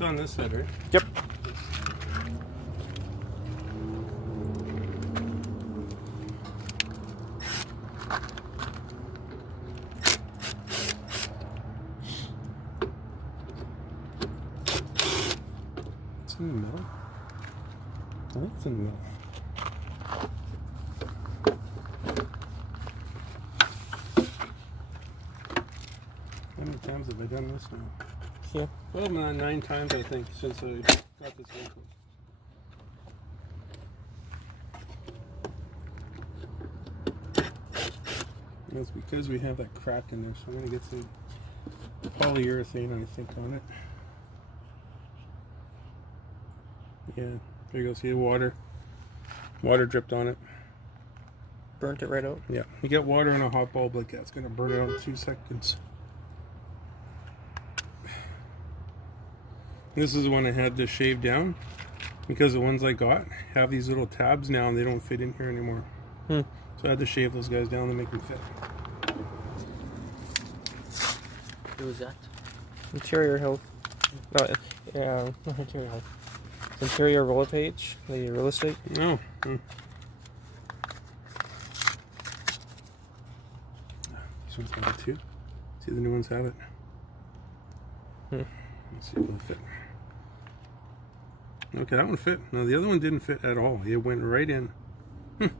It's on this side, right? Yep. It's in the middle. I think it's in the middle. How many times have I done this now? Yeah. Well, 9 times I think since I got this vehicle. And that's because we have that crack in there, so I'm going to get some polyurethane, I think, on it. Yeah, there you go. See the water dripped on it. Burnt it right out. Yeah, you get water in a hot bulb like that, it's going to burn it out in 2 seconds. This is the one I had to shave down because the ones I got have these little tabs now and they don't fit in here anymore. So I had to shave those guys down to make them fit. What was that? Interior health. Not interior health. Interior roller page. The real estate. No. These ones have it too. See, the new ones have it. Let's see if it'll fit. Okay, that one fit. No, the other one didn't fit at all. It went right in. Right.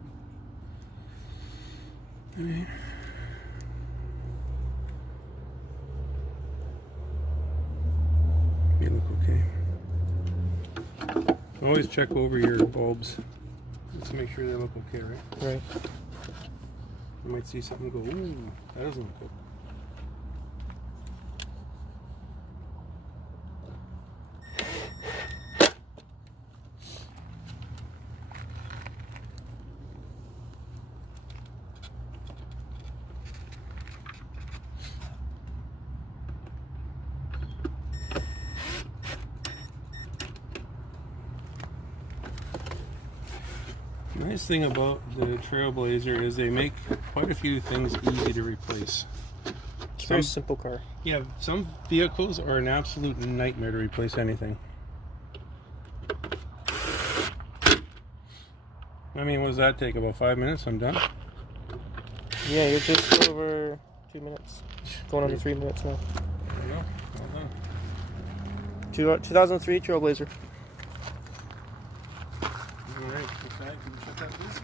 They look okay. Always check over your bulbs just to make sure they look okay, right? Right. You might see something and go, ooh, that doesn't look good. The nice thing about the Trailblazer is they make quite a few things easy to replace. It's a very simple car. Yeah, some vehicles are an absolute nightmare to replace anything. I mean, what does that take? About 5 minutes? I'm done? Yeah, you're just over 2 minutes. Going on to 3 minutes now. There you go. Well done. 2003 Trailblazer. All right. Can you check that, please?